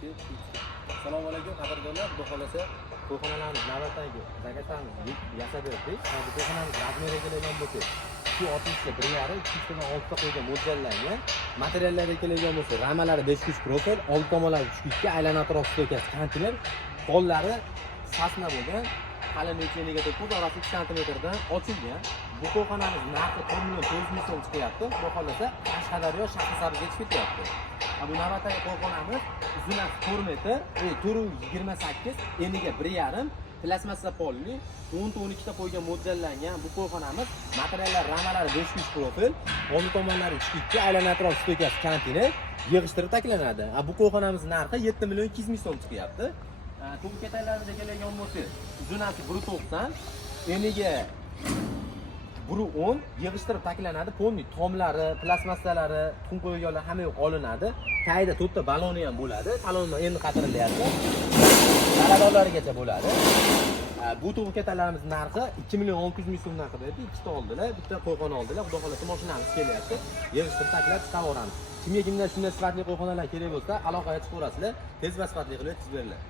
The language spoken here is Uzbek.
Assalomu alaykum qadrdonlar. Xudo xolasa to'yxonalarimiz navbatdagi zakazamiz yasab berdik. Bu to'yxonamiz razmeriga keladigan bo'lsa, shu 60 ta 1.5 2 ta 6 ta qo'yga mo'ljallangan. Materiallarga keladigan bo'lsa, ramalari 5 kuch profil, old tomonlari 3 kuchga, aylana atrof stoykasi konteyner, qo'llari sasna bo'lgan. Qalinligi eniga 9 orasi 2 sm dan ochilgan. Bu to'yxonamiz narxi 1 million 400 ming so'm chiqyapti. Xudo xolasa Qashqadaryo Shahrisabzga ketyapti. Bu navbatdagi to'yxonamiz uzunasi 4 metr, turi 28, eniga 1.5, plasmassa polli, 10-12 ta qo'yga mo'ljallangan. Bu to'yxonamiz materiallar ramalari 5 kuch profil, old tomonlari 2, aylana atrof stoykasi konteyner, yig'ishtirib taklanadi. Bu to'yxonamiz narxi 7 million 200 ming so'm chiqyapti. To'p ketaylarimizga keladigan bo'lsa, uzunasi 1.90, eniga 1.10 yig'ishtirib taklanadi. Polni tomlari, plasmassalari, tuxum qo'yganlar hamma yo'q olinadi. Tayida 4 ta baloni ham bo'ladi. Balonni endi qatirilyapti. Saradorlarigacha bo'ladi. Bu to'p ketalarimiz narxi 2 million 600 ming so'mdan qiladi. Ikkita oldilar, bitta qo'yxona oldilar. Xudo xolasa mashinamiz kelyapti. Yig'ishtirib taklab chiqavoramiz. Kimga shunday sifatli qo'yxonalar kerak bo'lsa, aloqaga chiqaverasizlar. Tez va sifatli qilib yetkazib beringlar.